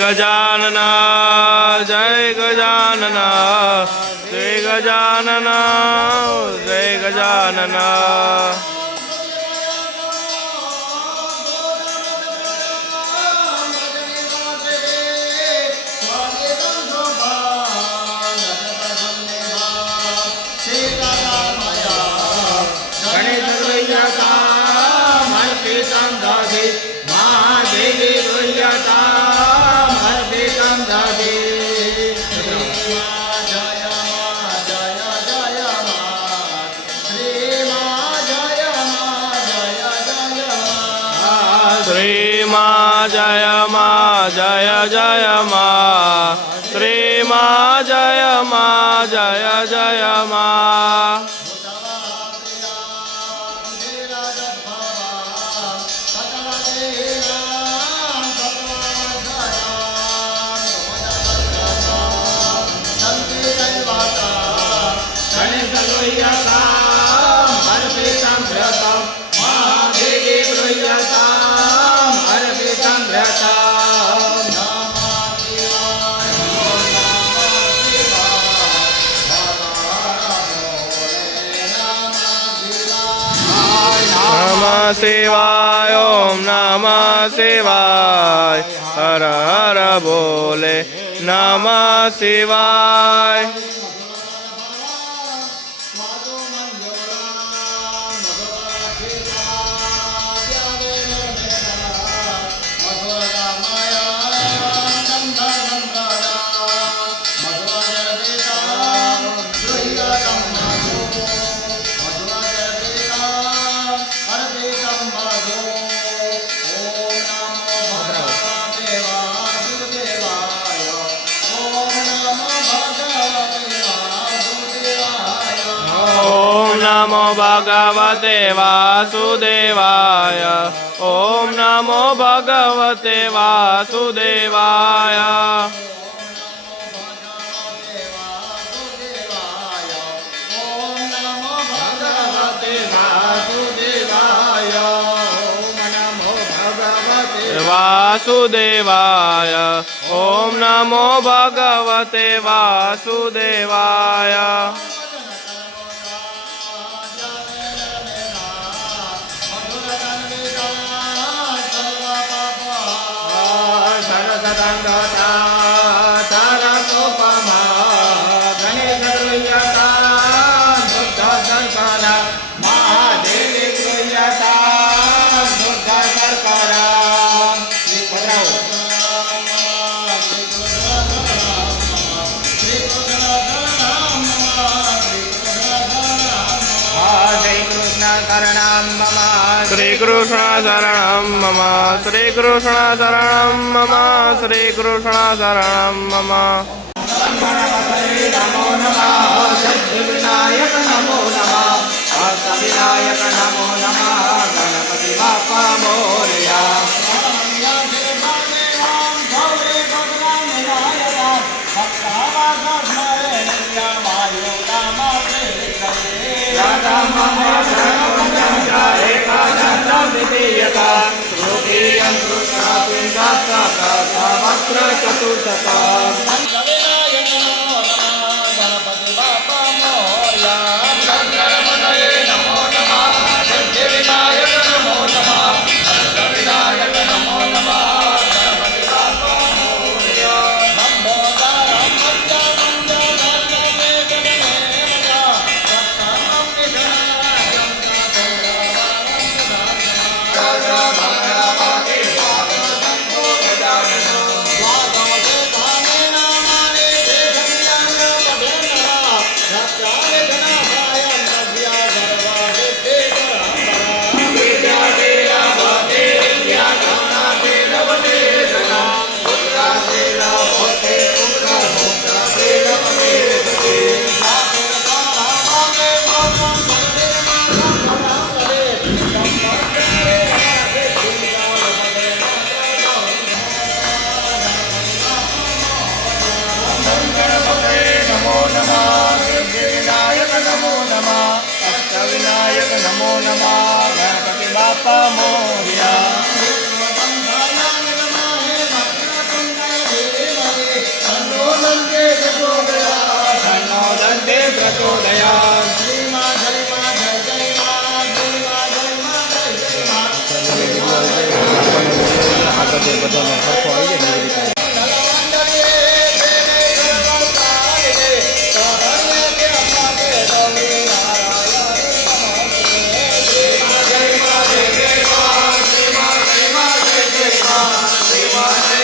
गजानन जय गजानन जय गजानन जय गजानन जय जय माँ श्री माँ जय माँ जय जय माँ शिवाय ओम नमः शिवाय हर हर बोले नमः शिवाय नमो भगवते वासुदेवाय ओम नमो भगवते वासुदेवाय वासुदेवाय ओम नमो भगवते वासुदेवाय श्री कृष्ण शरणं मम श्री कृष्ण शरणं मम श्री कृष्ण शरणं मम नमो नमः सिद्धिविनायक नमो नमः अष्टविनायक नमो नमः गणपति बाप्पा मोरया चतुर्थता नमो नमः गणपति बाप्पा मोरया બધાનો સરખો આવી જાય ને એવી રીતે Hare